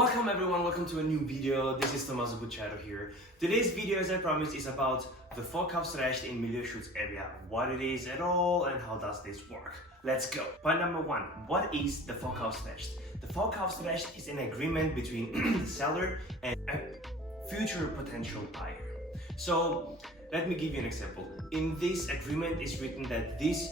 Welcome everyone, welcome to a new video. This is Tomasz Buchero here. Today's video, as I promised, is about the Vorkaufsrecht in Milieuschutz area, what it is at all and how does this work. Let's go. Point number one, what is the Vorkaufsrecht? The Vorkaufsrecht is an agreement between the seller and a future potential buyer. So let me give you an example. In this agreement is written that this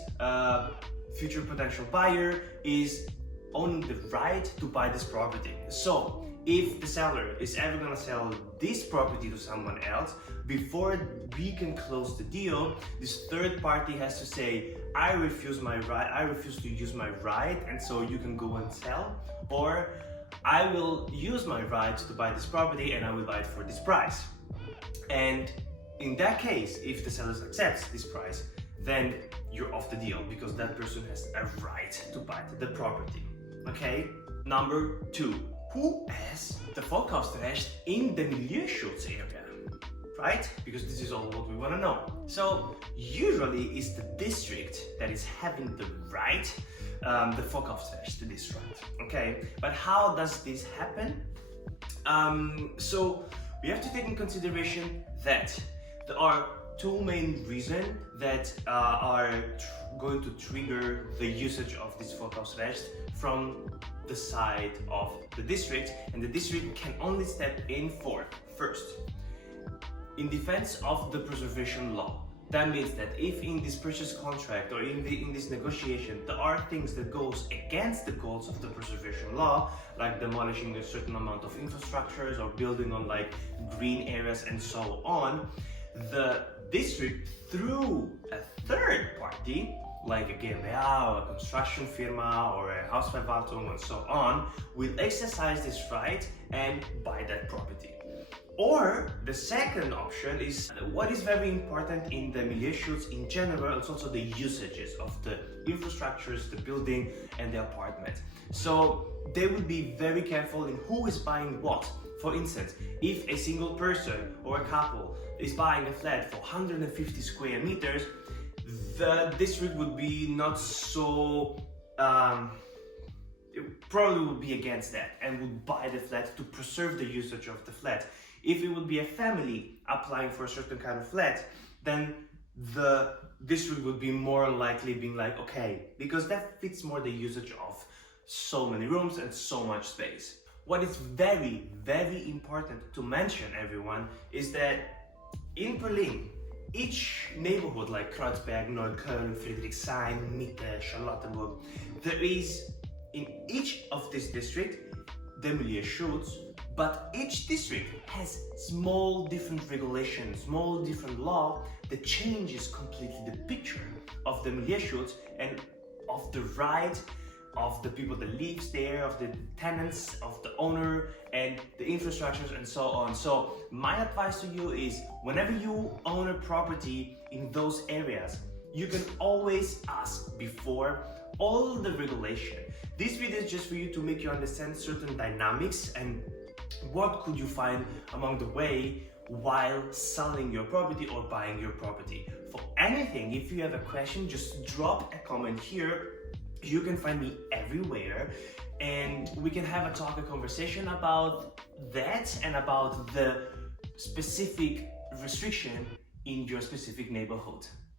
future potential buyer is owning the right to buy this property. So if the seller is ever gonna sell this property to someone else, before we can close the deal, this third party has to say, I refuse to use my right, and so you can go and sell, or I will use my right to buy this property and I will buy it for this price. And in that case, if the seller accepts this price, then you're off the deal because that person has a right to buy the property. Okay, number two, who has the Vorkaufsrecht in the Milieuschutz area, right? Because this is all what we want to know. So usually it's the district that is having the right, the Vorkaufsrecht, this right, okay? But how does this happen? So we have to take in consideration that there are two main reasons that are going to trigger the usage of this Vorkaufsrecht from the side of the district, and the district can only step in for, first, in defense of the preservation law. That means that if in this purchase contract or in this negotiation there are things that goes against the goals of the preservation law, like demolishing a certain amount of infrastructures or building on like green areas and so on, the district, through a third party, like a GmbH, a construction firma, or a Hausverwaltung, and so on, will exercise this right and buy that property. Or the second option is what is very important in the Milieuschutz in general. It's also the usages of the infrastructures, the building, and the apartment. So they will be very careful in who is buying what. For instance, if a single person or a couple is buying a flat for 150 square meters, the district would be not so, it probably would be against that and would buy the flat to preserve the usage of the flat. If it would be a family applying for a certain kind of flat, then the district would be more likely being like, okay, because that fits more the usage of so many rooms and so much space. What is very, very important to mention, everyone, is that in Berlin, each neighborhood like Kreuzberg, Neukölln, Friedrichshain, Mitte, Charlottenburg, there is in each of this district the Milieuschutz, but each district has small different regulations, small different law that changes completely the picture of the Milieuschutz and of the right of the people that lives there, of the tenants, of the owner, and the infrastructures and so on. So my advice to you is, whenever you own a property in those areas, you can always ask before all the regulation. This video is just for you to make you understand certain dynamics and what could you find along the way while selling your property or buying your property. For anything, if you have a question, just drop a comment here. You can find me everywhere and we can have a conversation about that and about the specific restriction in your specific neighborhood.